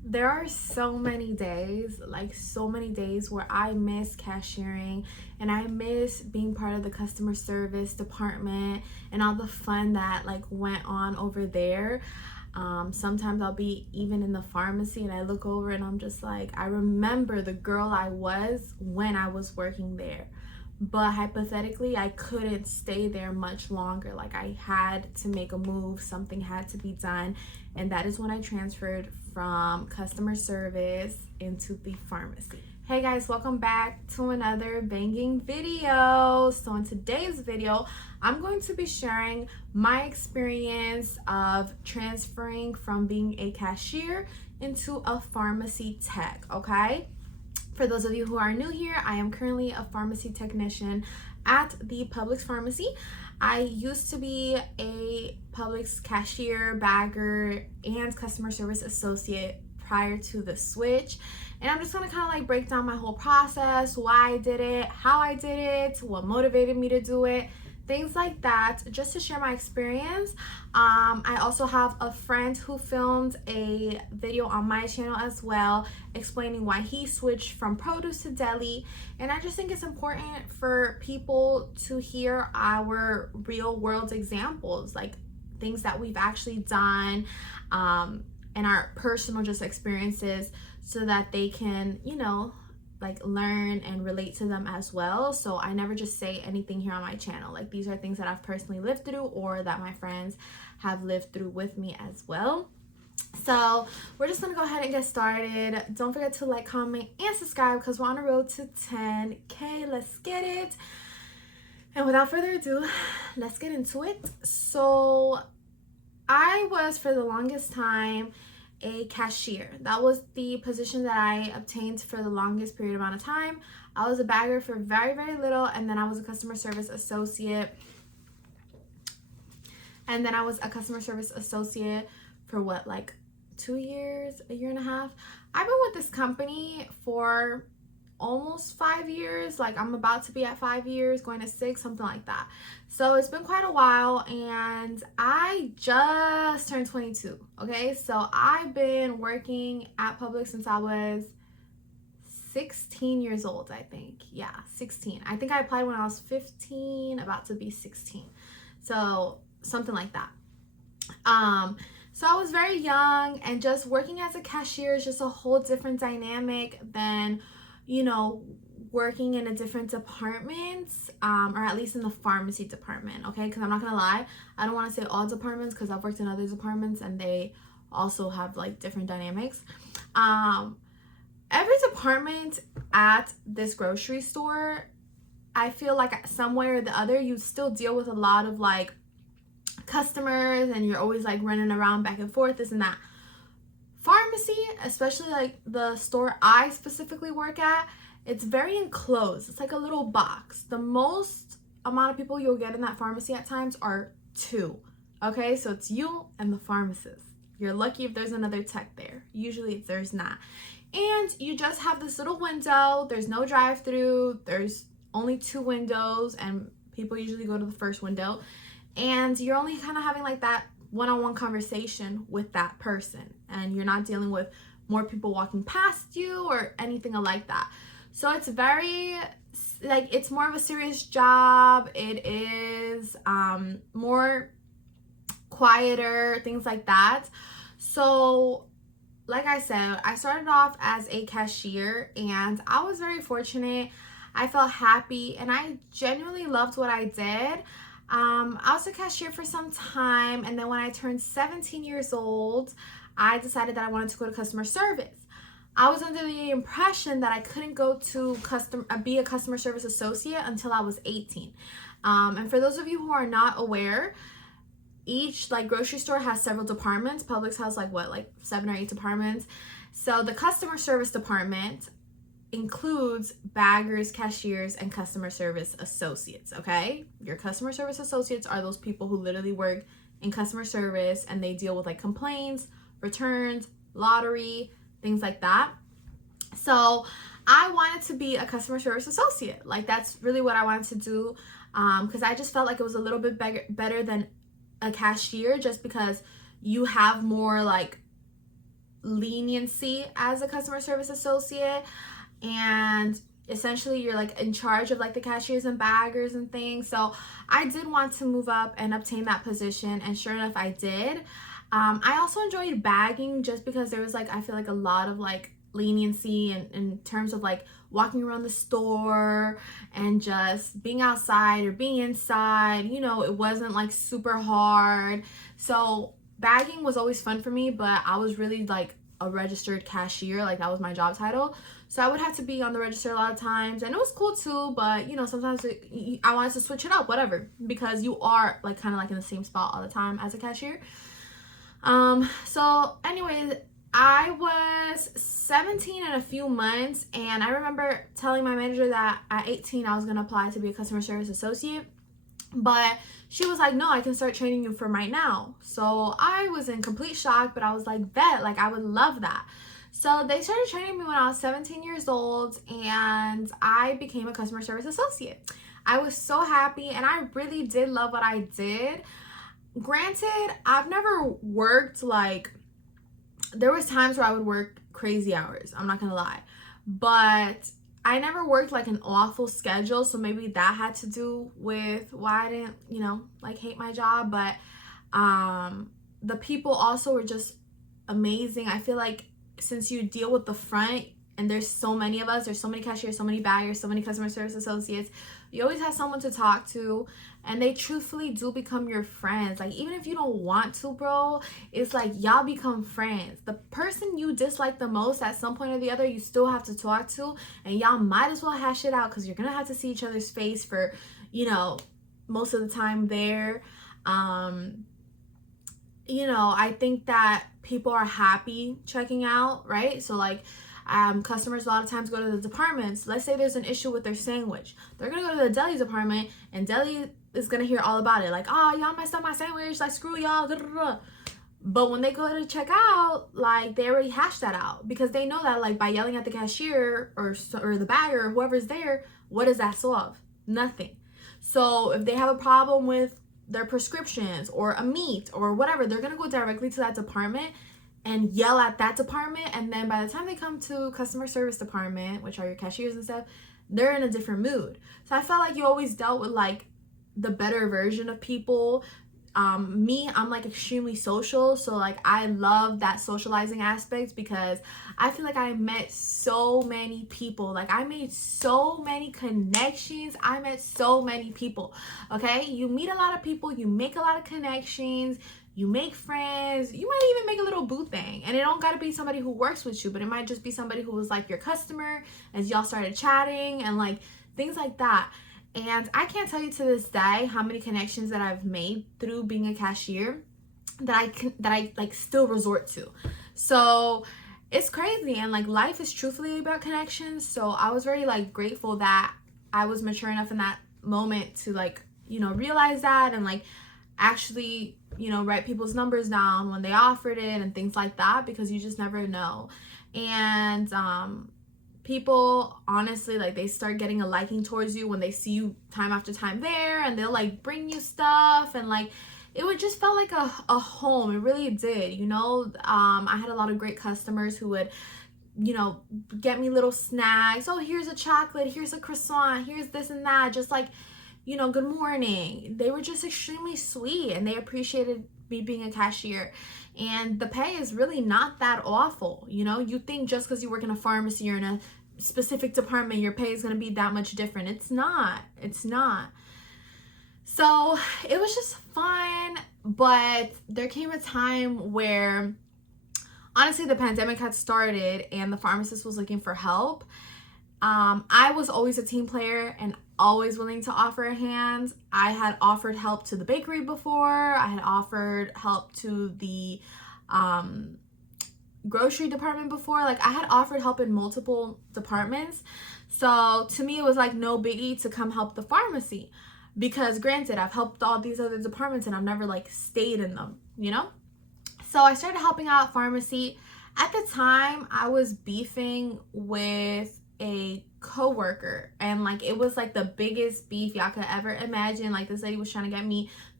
There are so many days, like so many days where I miss cashiering and I miss being part of the customer service department and all the fun that like went on over there. Sometimes I'll be even in the pharmacy and I look over and I'm just like, I remember the girl I was when I was working there. But hypothetically, I couldn't stay there much longer. Like, I had to make a move, something had to be done, and that is when I transferred from customer service into the pharmacy. Hey guys, welcome back to another banging video. So in today's video, I'm going to be sharing my experience of transferring from being a cashier into a pharmacy tech, okay? For those of you who are new here, I am currently a pharmacy technician at the Publix pharmacy. I used to be a Publix cashier, bagger, and customer service associate prior to the switch. And I'm just gonna kind of like break down my whole process, why I did it, how I did it, what motivated me to do it, things like that, just to share my experience. I also have a friend who filmed a video on my channel as well, explaining why he switched from produce to deli. And I just think it's important for people to hear our real world examples, like things that we've actually done, and our personal just experiences, so that they can, like learn and relate to them as well. So I never just say anything here on my channel. Like, these are things that I've personally lived through or that my friends have lived through with me as well. So we're just gonna go ahead and get started. Don't forget to like, comment, and subscribe because we're on the road to 10K. Let's get it. And without further ado, let's get into it. So I was, for the longest time, a cashier. That was the position that I obtained for the longest period amount of time. I was a bagger for very, very little, and then I was a customer service associate. And then I was a customer service associate for what, like 2 years, a year and a half. I've been with this company for almost 5 years. Like, I'm about to be at 5 years, going to 6, something like that. So it's been quite a while, and I just turned 22. Okay, so I've been working at Publix since I was 16 years old, I think. Yeah, 16. I think I applied when I was 15, about to be 16. So something like that. So I was very young, and just working as a cashier is just a whole different dynamic than, working in a different department, or at least in the pharmacy department, okay? Because I'm not gonna lie, I don't want to say all departments, because I've worked in other departments and they also have like different dynamics. Every department at this grocery store, I feel like some way or the other, you still deal with a lot of like customers, and you're always like running around back and forth, this and that. Pharmacy, especially like the store I specifically work at, it's very enclosed. It's like a little box. The most amount of people you'll get in that pharmacy at times are 2. Okay, so it's you and the pharmacist. You're lucky if there's another tech there. Usually there's not. And you just have this little window. There's no drive-through. There's only 2 windows, and people usually go to the first window. And you're only kind of having like that one-on-one conversation with that person, and you're not dealing with more people walking past you or anything like that. So it's very, like, it's more of a serious job. It is more quieter, things like that. So like I said, I started off as a cashier, and I was very fortunate. I felt happy, and I genuinely loved what I did. I was a cashier for some time, and then when I turned 17 years old, I decided that I wanted to go to customer service. I was under the impression that I couldn't go to be a customer service associate until I was 18. And for those of you who are not aware, each like grocery store has several departments. Publix has like 7 or 8 departments. So the customer service department includes baggers, cashiers, and customer service associates, okay? Your customer service associates are those people who literally work in customer service, and they deal with like complaints, returns, lottery, things like that. So I wanted to be a customer service associate. Like, that's really what I wanted to do, because I just felt like it was a little bit better than a cashier, just because you have more like leniency as a customer service associate, and essentially you're like in charge of like the cashiers and baggers and things. So I did want to move up and obtain that position, and sure enough I did. I also enjoyed bagging just because there was like, I feel like a lot of like leniency in terms of like walking around the store and just being outside or being inside. You know, it wasn't like super hard. So bagging was always fun for me, but I was really like a registered cashier. Like that was my job title. So I would have to be on the register a lot of times, and it was cool too, but you know, sometimes I wanted to switch it up, whatever, because you are like kind of like in the same spot all the time as a cashier. So anyways, I was 17 in a few months, and I remember telling my manager that at 18 I was going to apply to be a customer service associate, but she was like, no, I can start training you from right now. So I was in complete shock, but I was like, bet, like I would love that. So they started training me when I was 17 years old, and I became a customer service associate. I was so happy, and I really did love what I did. Granted, I've never worked like, there was times where I would work crazy hours, I'm not gonna lie, but I never worked like an awful schedule, so maybe that had to do with why I didn't, you know, like hate my job. But the people also were just amazing. I feel like since you deal with the front, and there's so many of us, there's so many cashiers, so many baggers, so many customer service associates, you always have someone to talk to, and they truthfully do become your friends. Like even if you don't want to, bro, it's like y'all become friends. The person you dislike the most at some point or the other, you still have to talk to, and y'all might as well hash it out, because you're gonna have to see each other's face for, you know, most of the time there. You know, I think that people are happy checking out, right? So like customers a lot of times go to the departments. Let's say there's an issue with their sandwich. They're gonna go to the deli department, and deli is gonna hear all about it. Like, oh, y'all messed up my sandwich, like screw y'all. But when they go to check out, like they already hashed that out, because they know that like by yelling at the cashier or the bagger or whoever's there, what does that solve? Nothing. So if they have a problem with their prescriptions or a meat or whatever, they're gonna go directly to that department and yell at that department, and then by the time they come to customer service department, which are your cashiers and stuff, they're in a different mood. So I felt like you always dealt with like the better version of people. Me, I'm like extremely social, so like I love that socializing aspect, because I feel like I met so many people. Like I made so many connections, I met so many people. Okay, you meet a lot of people, you make a lot of connections, you make friends, you might even make a little boo thing, and it don't gotta be somebody who works with you, but it might just be somebody who was like your customer as y'all started chatting and like things like that. And I can't tell you to this day how many connections that I've made through being a cashier that I like still resort to. So it's crazy, and like life is truthfully about connections. So I was very like grateful that I was mature enough in that moment to like, you know, realize that, and like actually, you know, write people's numbers down when they offered it and things like that, because you just never know. And people honestly, like they start getting a liking towards you when they see you time after time there, and they'll like bring you stuff, and like it would just felt like a home. It really did, you know. I had a lot of great customers who would, you know, get me little snacks. Oh, here's a chocolate, here's a croissant, here's this and that, just like, you know, good morning. They were just extremely sweet, and they appreciated me being a cashier. And the pay is really not that awful. You know, you think just because you work in a pharmacy or in a specific department, your pay is going to be that much different. It's not. It's not. So it was just fun. But there came a time where, honestly, the pandemic had started and the pharmacist was looking for help. I was always a team player and always willing to offer a hand. I had offered help to the bakery before. I had offered help to the grocery department before. Like I had offered help in multiple departments. So to me, it was like no biggie to come help the pharmacy, because granted, I've helped all these other departments and I've never like stayed in them, you know? So I started helping out pharmacy. At the time, I was beefing with a coworker, and like it was like the biggest beef y'all could ever imagine. Like this lady was trying to get me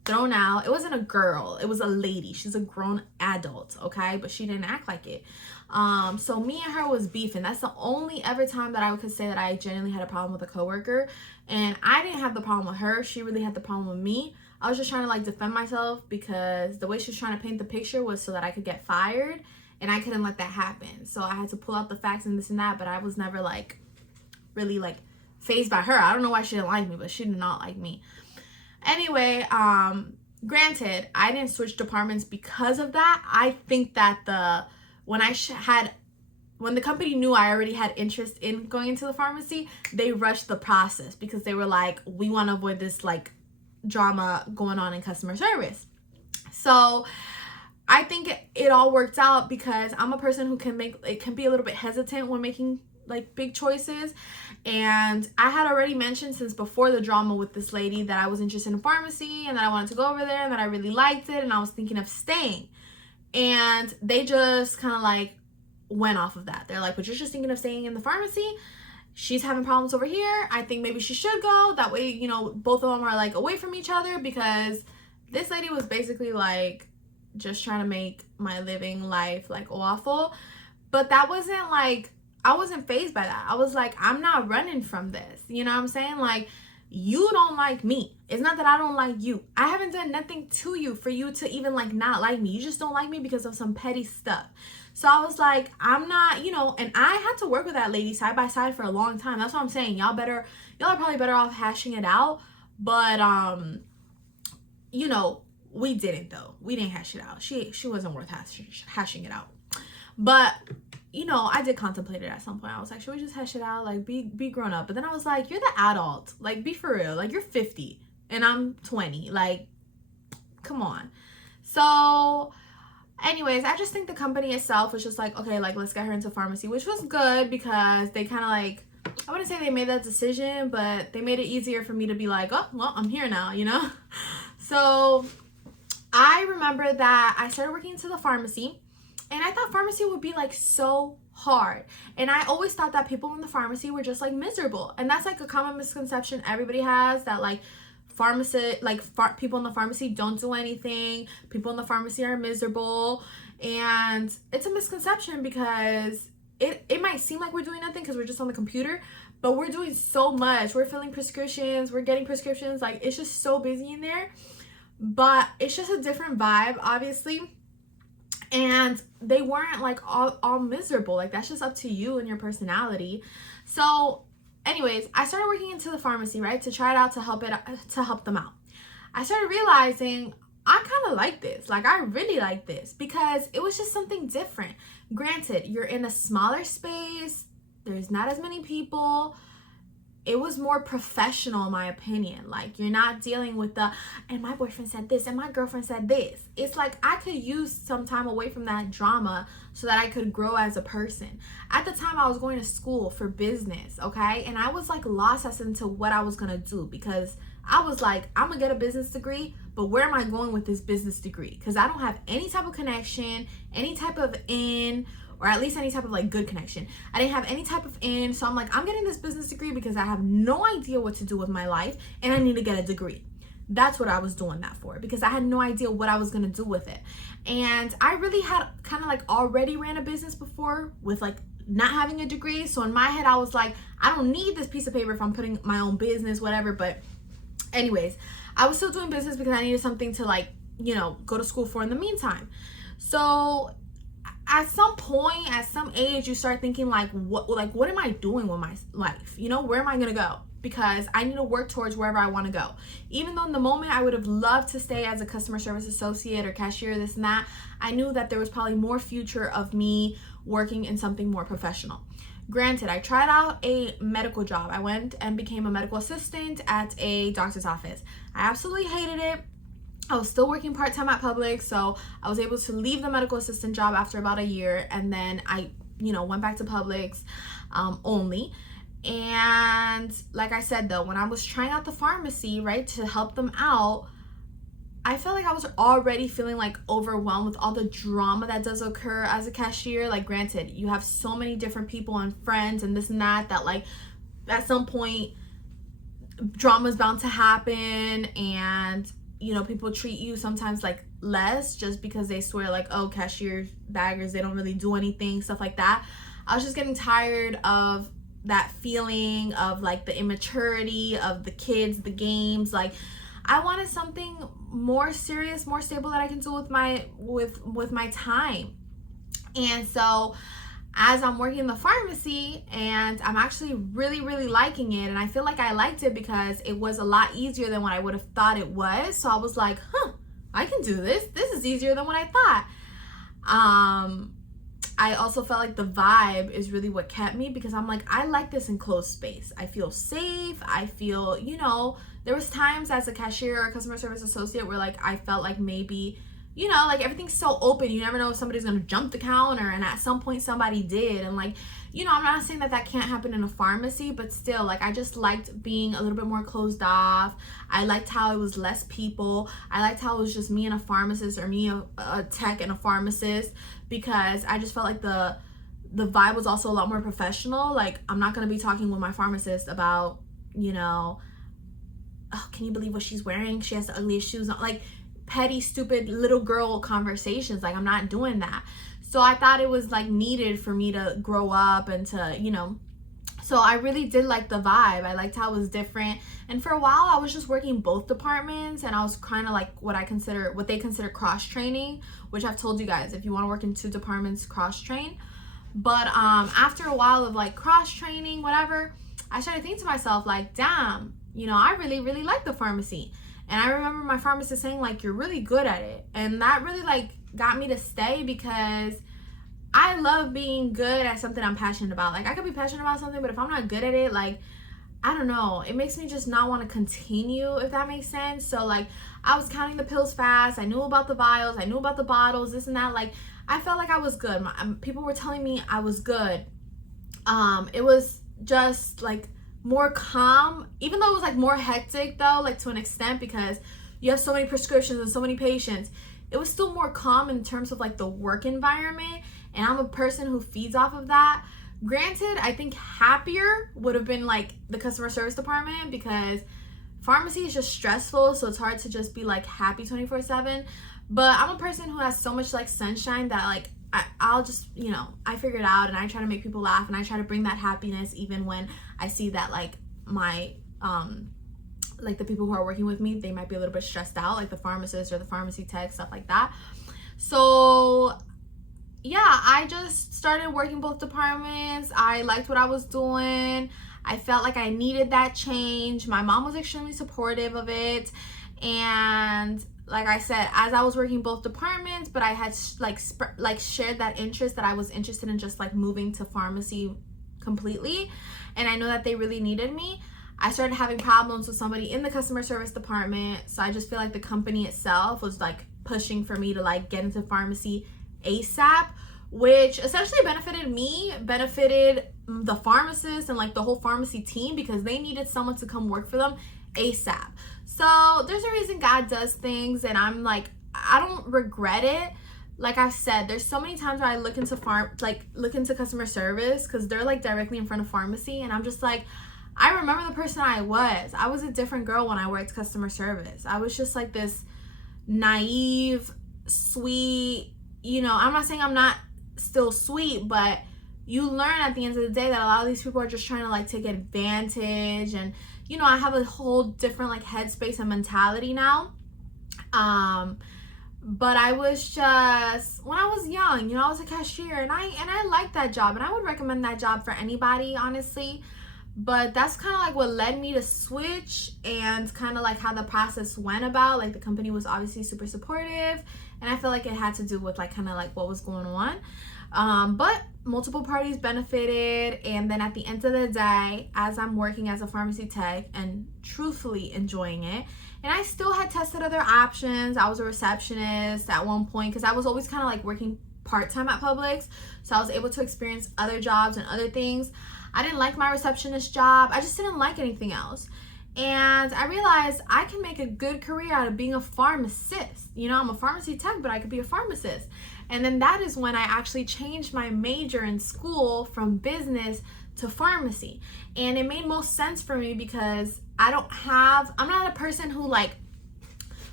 thrown out. It wasn't a girl, it was a lady. She's a grown adult, okay, but she didn't act like it. So me and her was beefing. That's the only ever time that I could say that I genuinely had a problem with a coworker, and I didn't have the problem with her. She really had the problem with me. I was just trying to like defend myself because the way she was trying to paint the picture was so that I could get fired, and I couldn't let that happen. So I had to pull out the facts and this and that, but I was never like really like fazed by her. I don't know why she didn't like me, but she did not like me. Anyway, granted, I didn't switch departments because of that. I think that when the company knew I already had interest in going into the pharmacy, they rushed the process because they were like, we want to avoid this like drama going on in customer service. So I think it all worked out because I'm a person who can be a little bit hesitant when making like big choices. And I had already mentioned since before the drama with this lady that I was interested in pharmacy and that I wanted to go over there and that I really liked it and I was thinking of staying. And they just kind of like went off of that. They're like, but you're just thinking of staying in the pharmacy? She's having problems over here. I think maybe she should go. That way, you know, both of them are like away from each other, because this lady was basically like just trying to make my living life like awful. But that wasn't like, I wasn't fazed by that. I was like, I'm not running from this. You know what I'm saying? Like, you don't like me. It's not that I don't like you. I haven't done nothing to you for you to even like not like me. You just don't like me because of some petty stuff. So I was like, I'm not, you know, and I had to work with that lady side by side for a long time. That's what I'm saying. Y'all are probably better off hashing it out. But you know, we didn't though. We didn't hash it out. She wasn't worth hashing it out. But you know, I did contemplate it at some point. I was like, should we just hash it out? Like, be grown up. But then I was like, you're the adult. Like, be for real. Like, you're 50 and I'm 20. Like, come on. So, anyways, I just think the company itself was just like, okay, like, let's get her into pharmacy, which was good because they kind of like, I wouldn't say they made that decision, but they made it easier for me to be like, oh, well, I'm here now, you know? So, I remember that I started working into the pharmacy. And I thought pharmacy would be like so hard. And I always thought that people in the pharmacy were just like miserable. And that's like a common misconception everybody has, that like people in the pharmacy don't do anything. People in the pharmacy are miserable. And it's a misconception because it might seem like we're doing nothing because we're just on the computer, but we're doing so much. We're filling prescriptions, we're getting prescriptions. Like, it's just so busy in there. But it's just a different vibe, obviously. And they weren't like all miserable. Like, that's just up to you and your personality. So anyways, I started working into the pharmacy, right, to try it out, to help them out. I started realizing I kind of like this. Like, I really like this because it was just something different. Granted, you're in a smaller space. There's not as many people. It was more professional, in my opinion. Like, you're not dealing with and my boyfriend said this and my girlfriend said this. It's like I could use some time away from that drama so that I could grow as a person. At the time, I was going to school for business, okay? And I was like lost as into what I was going to do, because I was like, I'm going to get a business degree, but where am I going with this business degree? Because I don't have any type of connection, any type of or at least any type of like good connection. I didn't have any type of so I'm like, I'm getting this business degree because I have no idea what to do with my life and I need to get a degree. That's what I was doing that for, because I had no idea what I was gonna do with it. And I really had kind of like already ran a business before with like not having a degree. So in my head, I was like, I don't need this piece of paper if I'm putting my own business, whatever. But anyways, I was still doing business because I needed something to like, you know, go to school for in the meantime. So at some point, at some age, you start thinking like, what am I doing with my life? You know, where am I gonna go? Because I need to work towards wherever I want to go. Even though in the moment I would have loved to stay as a customer service associate or cashier, this and that, I knew that there was probably more future of me working in something more professional. Granted, I tried out a medical job. I went and became a medical assistant at a doctor's office. I absolutely hated it. I was still working part-time at Publix, so I was able to leave the medical assistant job after about a year, and then I, you know, went back to Publix only. And like I said, though, when I was trying out the pharmacy, right, to help them out, I felt like I was already feeling like overwhelmed with all the drama that does occur as a cashier. Like, granted, you have so many different people and friends and this and that like at some point drama is bound to happen. And you know, people treat you sometimes like less just because they swear like, oh, cashiers, baggers, they don't really do anything, stuff like that. I was just getting tired of that feeling of like the immaturity of the kids, the games. Like, I wanted something more serious, more stable that I can do with my time. And so as I'm working in the pharmacy, and I'm actually really liking it, and I feel like I liked it because it was a lot easier than what I would have thought it was. So I was like, I can do this. This is easier than what I thought. I also felt like the vibe is really what kept me, because I'm like, I like this enclosed space. I feel safe. I feel, you know, there was times as a cashier or customer service associate where like I felt like maybe, you know, like everything's so open. You never know if somebody's going to jump the counter, and at some point somebody did. And like, you know, I'm not saying that that can't happen in a pharmacy, but still, like, I just liked being a little bit more closed off. I liked how it was less people. I liked how it was just me and a pharmacist, or me, a tech and a pharmacist, because I just felt like the vibe was also a lot more professional. Like, I'm not going to be talking with my pharmacist about, you know, oh, can you believe what she's wearing? She has the ugliest shoes on. Like, petty, stupid little girl conversations. Like, I'm not doing that. So I thought it was like needed for me to grow up and to, you know, so I really did like the vibe. I liked how it was different. And for a while I was just working both departments, and I was kind of like what they consider cross training, which I've told you guys, if you want to work in 2 departments, cross train. But after a while of like cross training, whatever, I started thinking to myself like, damn, you know, I really like the pharmacy. And I remember my pharmacist saying like, you're really good at it. And that really like got me to stay, because I love being good at something I'm passionate about. Like, I could be passionate about something, but if I'm not good at it, like, I don't know, it makes me just not want to continue, if that makes sense. So like, I was counting the pills fast. I knew about the vials. I knew about the bottles, this and that. Like, I felt like I was good. People were telling me I was good. It was just like more calm, even though it was like more hectic though, like to an extent, because you have so many prescriptions and so many patients. It was still more calm in terms of like the work environment, and I'm a person who feeds off of that. Granted, I think happier would have been like the customer service department, because pharmacy is just stressful, so it's hard to just be like happy 24/7. But I'm a person who has so much like sunshine that like I'll just, you know, I figure it out, and I try to make people laugh, and I try to bring that happiness even when I see that like my like the people who are working with me, they might be a little bit stressed out, like the pharmacist or the pharmacy tech, stuff like that. So yeah, I just started working both departments. I liked what I was doing. I felt like I needed that change. My mom was extremely supportive of it. And like I said, as I was working both departments, but I had like shared that interest that I was interested in just like moving to pharmacy completely. And I know that they really needed me. I started having problems with somebody in the customer service department. So I just feel like the company itself was like pushing for me to like get into pharmacy ASAP, which essentially benefited me, benefited the pharmacist and like the whole pharmacy team, because they needed someone to come work for them ASAP. So there's a reason God does things, and I'm like, I don't regret it. Like I've said, there's so many times where I look into customer service, because they're like directly in front of pharmacy, and I'm just like, I remember the person I was. I was a different girl when I worked customer service. I was just like this naive, sweet, you know, I'm not saying I'm not still sweet, but you learn at the end of the day that a lot of these people are just trying to like take advantage. And, you know, I have a whole different like headspace and mentality now. But I was just, when I was young, you know, I was a cashier, and I liked that job, and I would recommend that job for anybody, honestly. But that's kind of like what led me to switch, and kind of like how the process went about. Like, the company was obviously super supportive, and I feel like it had to do with like kind of like what was going on. But multiple parties benefited. And then at the end of the day, as I'm working as a pharmacy tech and truthfully enjoying it, and I still had tested other options. I was a receptionist at one point, because I was always kind of like working part-time at Publix, so I was able to experience other jobs and other things. I didn't like my receptionist job. I just didn't like anything else. And I realized I can make a good career out of being a pharmacist. You know, I'm a pharmacy tech, but I could be a pharmacist. And then that is when I actually changed my major in school from business to pharmacy. And it made most sense for me, because I'm not a person who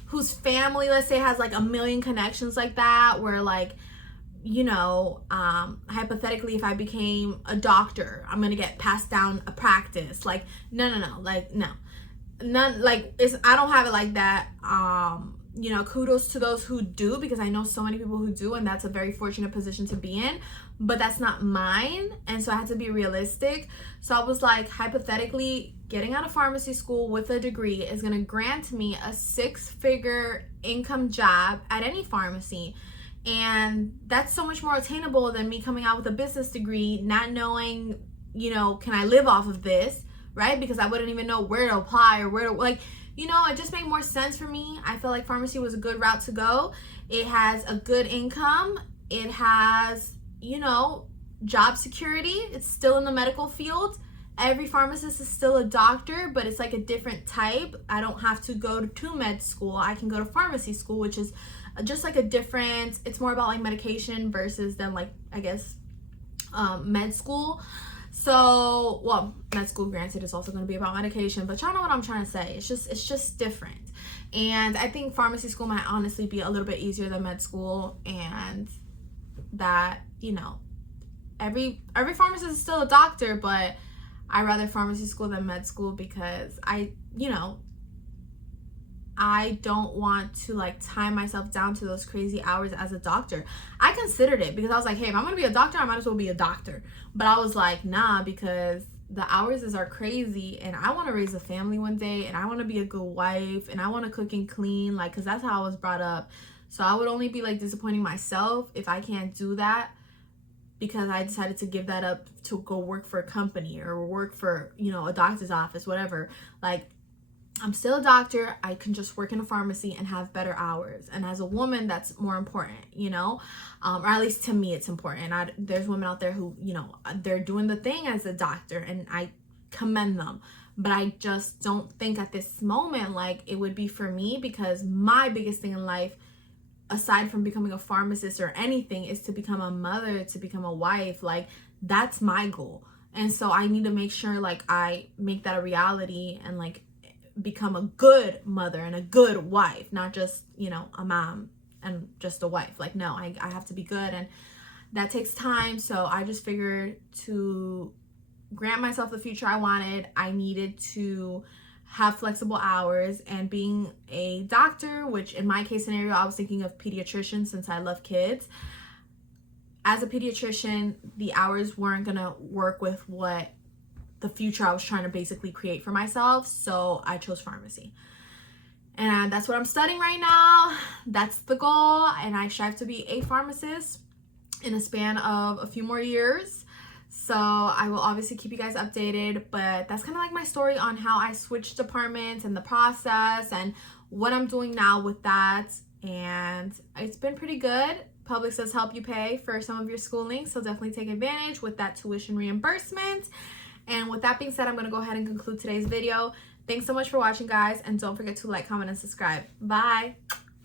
whose family, let's say, has like a million connections like that, where like, you know, hypothetically, if I became a doctor, I'm gonna get passed down a practice. Like, no, like, no, none, like, I don't have it like that. You know, kudos to those who do, because I know so many people who do, and that's a very fortunate position to be in, but that's not mine. And so I had to be realistic. So I was like, hypothetically, getting out of pharmacy school with a degree is going to grant me a 6-figure income job at any pharmacy. And that's so much more attainable than me coming out with a business degree, not knowing, you know, can I live off of this, right? Because I wouldn't even know where to apply or where to, like, you know, it just made more sense for me. I feel like pharmacy was a good route to go. It has a good income. It has, you know, job security. It's still in the medical field. Every pharmacist is still a doctor, but it's like a different type. I don't have to go to med school. I can go to pharmacy school, which is just like a different, it's more about like medication versus then like, I guess, med school. So, well, med school, granted, is also going to be about medication, but y'all know what I'm trying to say. It's just different. And I think pharmacy school might honestly be a little bit easier than med school, and that, you know, every pharmacist is still a doctor, but I rather pharmacy school than med school, because I don't want to like tie myself down to those crazy hours as a doctor. I considered it because I was like, hey, if I'm gonna be a doctor, I might as well be a doctor. But I was like, nah, because the hours are crazy, and I want to raise a family one day, and I want to be a good wife, and I want to cook and clean, like, because that's how I was brought up. So I would only be like disappointing myself if I can't do that, because I decided to give that up to go work for a company or work for, you know, a doctor's office, whatever. Like, I'm still a doctor. I can just work in a pharmacy and have better hours. And as a woman, that's more important, you know, or at least to me, it's important. There's women out there who, you know, they're doing the thing as a doctor, and I commend them. But I just don't think at this moment like it would be for me, because my biggest thing in life, aside from becoming a pharmacist or anything, is to become a mother, to become a wife. Like, that's my goal. And so I need to make sure like I make that a reality, and like become a good mother and a good wife, not just, you know, a mom and just a wife. Like, no, I have to be good, and that takes time. So I just figured to grant myself the future I wanted, I needed to have flexible hours. And being a doctor, which in my case scenario, I was thinking of pediatrician, since I love kids. As a pediatrician, the hours weren't gonna work with what the future I was trying to basically create for myself. So I chose pharmacy, and that's what I'm studying right now. That's the goal, and I strive to be a pharmacist in a span of a few more years. So I will obviously keep you guys updated, but that's kind of like my story on how I switched departments and the process and what I'm doing now with that. And it's been pretty good. Publix does help you pay for some of your schooling, so definitely take advantage with that tuition reimbursement. And with that being said, I'm going to go ahead and conclude today's video. Thanks so much for watching, guys, and don't forget to like, comment, and subscribe. Bye!